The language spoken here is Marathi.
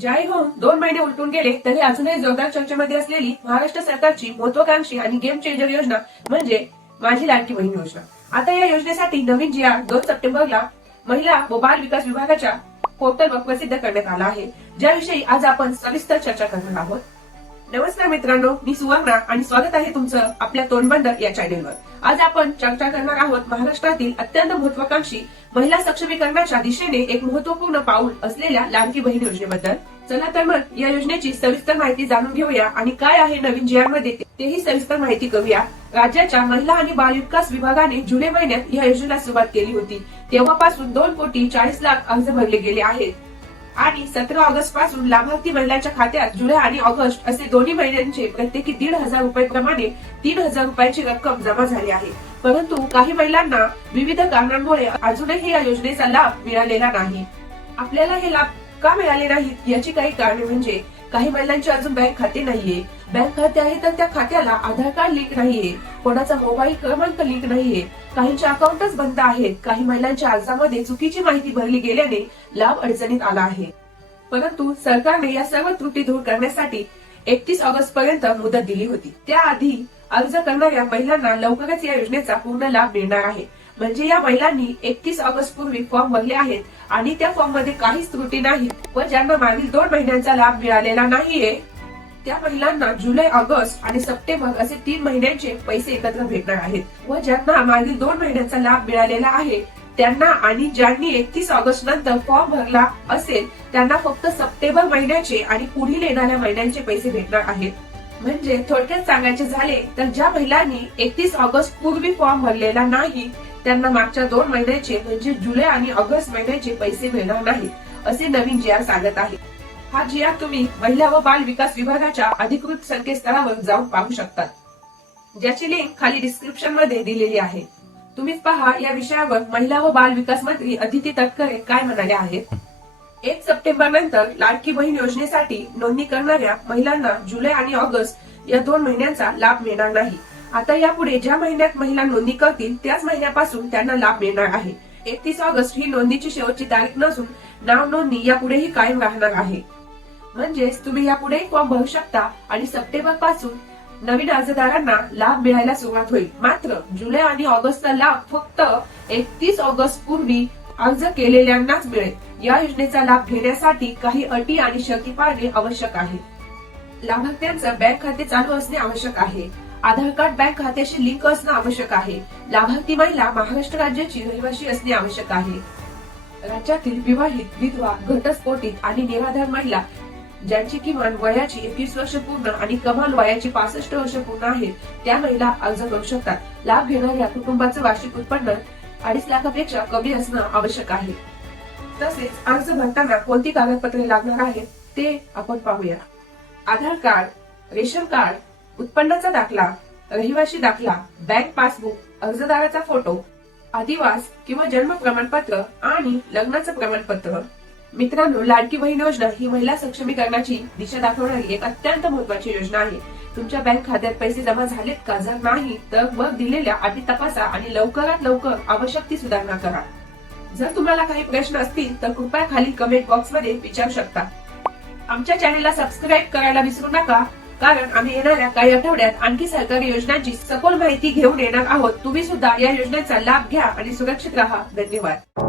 जाय हो दोन महिने उलटून गेले तरी अजूनही जोरदार चर्चेमध्ये असलेली महाराष्ट्र सरकारची महत्वाकांक्षी आणि गेम चेंजर योजना म्हणजे माझी लाडकी बहीण योजना. आता या योजनेसाठी नवीन जिया दोन सप्टेंबरला महिला व बाल विकास विभागाच्या पोर्टलवर प्रसिद्ध करण्यात आला आहे. ज्याविषयी आज आपण सविस्तर चर्चा करणार आहोत. नमस्कार मित्रांनो मी सुवर्णा आणि स्वागत आहे तुमचं आपल्या तोंडबंद या चॅनेलवर आज आपण चर्चा करणार आहोत महाराष्ट्रातील अत्यंत महत्वाकांक्षी महिला सक्षमीकरणाच्या दिशेने एक महत्त्वपूर्ण पाऊल असलेल्या लाडकी बहीण योजनेबद्दल. चला तर मग या योजनेची सविस्तर माहिती जाणून घेऊया आणि काय आहे नवीन जी तेही सविस्तर माहिती करूया. राज्याच्या महिला आणि बाल विकास विभागाने जुलै महिन्यात या योजनेला सुरुवात केली होती. तेव्हापासून दोन कोटी चाळीस लाख अर्ज भरले गेले आहेत. आणि सतरा ऑगस्टपासून लाभार्थी महिलांच्या खात्यात जुलै आणि ऑगस्ट असे दोन्ही महिन्यांचे प्रत्येकी दीड हजार रुपये प्रमाणे तीन हजार रुपयाची रक्कम जमा झाली आहे. परंतु काही महिलांना विविध कारणांमुळे अजूनही या योजनेचा लाभ मिळालेला नाही. आपल्याला हे लाभ का मिळाले नाहीत याची काही कारणे म्हणजे काही महिलांचे अजून बँक खाते नाहीये. बँक खाते आहे तर त्या खात्याला आधार कार्ड लिंक नाहीये. कोणाचा मोबाईल क्रमांक लिंक नाहीये. काहींच्या अकाउंटच बंद आहेत. काही महिलांच्या अर्जामध्ये चुकीची माहिती भरली गेल्याने लाभ अडचणीत आला आहे. परंतु सरकारने या सर्व त्रुटी दूर करण्यासाठी एकतीस ऑगस्ट पर्यंत मुदत दिली होती. त्याआधी अर्ज करणाऱ्या महिलांना लवकरच या योजनेचा पूर्ण लाभ मिळणार आहे. म्हणजे या महिलांनी एकतीस ऑगस्ट पूर्वी फॉर्म भरले आहेत आणि त्या फॉर्ममध्ये काहीच त्रुटी नाहीत व ज्यांना मागील दोन महिन्यांचा लाभ मिळालेला नाहीये त्या महिलांना जुलै ऑगस्ट आणि सप्टेंबर असे तीन महिन्यांचे पैसे एकत्र भेटणार आहेत. व ज्यांना मागील दोन महिन्यांचा लाभ मिळालेला आहे त्यांना आणि ज्यांनी एकतीस ऑगस्ट नंतर फॉर्म भरला असेल त्यांना फक्त सप्टेंबर महिन्याचे आणि पुढील येणाऱ्या महिन्यांचे पैसे भेटणार आहेत. म्हणजे थोडक्यात सांगायचे झाले तर ज्या महिलांनी एकतीस ऑगस्ट पूर्वी फॉर्म भरलेला नाही त्यांना मागच्या दोन महिन्याचे म्हणजे जुलै आणि ऑगस्ट महिन्याचे पैसे मिळणार नाहीत असे नवीन जी आर सांगत आहे. हा जिया तुम्ही महिला व बाल विकास विभागाच्या अधिकृत संकेतस्थळावर जाऊन पाहू शकतात. ज्याची लिंक खाली डिस्क्रिप्शनमध्ये दिलेली आहे. तुम्हीच पहा या विषयावर महिला व बाल विकास मंत्री अदिती तटकरे काय म्हणाले आहेत. एक सप्टेंबर नंतर लाडकी बहीण योजनेसाठी नोंदणी करणाऱ्या महिलांना जुलै आणि ऑगस्ट या दोन महिन्यांचा लाभ मिळणार नाही. आता यापुढे ज्या महिन्यात महिला नोंदणी करतील त्याच महिन्यापासून त्यांना लाभ मिळणार आहे. एकतीस ऑगस्ट ही नोंदणीची शेवटची तारीख नसून नाव नोंदणी यापुढेही कायम राहणार आहे. म्हणजेच तुम्ही यापुढे फॉर्म भरू शकता आणि सप्टेंबरपासून नवीन अर्जदारांना लाभ मिळायला सुरुवात होईल. मात्र जुलै आणि ऑगस्टचा लाभ फक्त एकतीस ऑगस्ट पूर्वी अर्ज केलेल्यांनाच मिळेल. या योजनेचा लाभ घेण्यासाठी काही अटी आणि शर्ती पाळणे आवश्यक आहे. लाभार्थ्यांचं बँक खाते चालू असणे आवश्यक आहे. आधार कार्ड बँक खात्याशी लिंक असणं आवश्यक आहे. लाभार्थी महिला महाराष्ट्र राज्याची रहिवासी असणे आवश्यक आहे. राज्यातील विवाहित विधवा घटस्फोटित आणि निराधार महिला ज्यांची किमान वयाची एकवीस वर्ष पूर्ण आणि कमाल वयाची पासष्ट वर्ष पूर्ण आहेत त्या महिला अर्ज करू शकतात. लाभ घेणाऱ्या कुटुंबाचं वार्षिक उत्पन्न अडीच लाखापेक्षा कमी असणं आवश्यक आहे. तसेच अर्ज भरताना कोणती कागदपत्रे लागणार आहेत ते आपण पाहूया. आधार कार्ड रेशन कार्ड उत्पन्नाचा दाखला रहिवाशी दाखला बँक पासबुक अर्जदाराचा फोटो आदिवास किंवा जन्म प्रमाणपत्र आणि लग्नाचं प्रमाणपत्र. मित्रांनो लाडकी बहीण योजना ही महिला सक्षमीकरणाची दिशा दाखवणारी एक अत्यंत महत्वाची योजना आहे. तुमच्या बँक खात्यात पैसे जमा झालेत का? जर नाही तर मग दिलेल्या अटी तपासा आणि लवकरात लवकर आवश्यक ती सुधारणा करा. जर तुम्हाला काही प्रश्न असतील तर कृपया खाली कमेंट बॉक्समध्ये विचारू शकता. आमच्या चॅनेलला सबस्क्राईब करायला विसरू नका कारण आम्ही येणाऱ्या काही आठवड्यात आणखी सरकारी योजनांची सखोल माहिती घेऊन येणार आहोत. तुम्ही सुद्धा या योजनेचा लाभ घ्या आणि सुरक्षित राहा. धन्यवाद.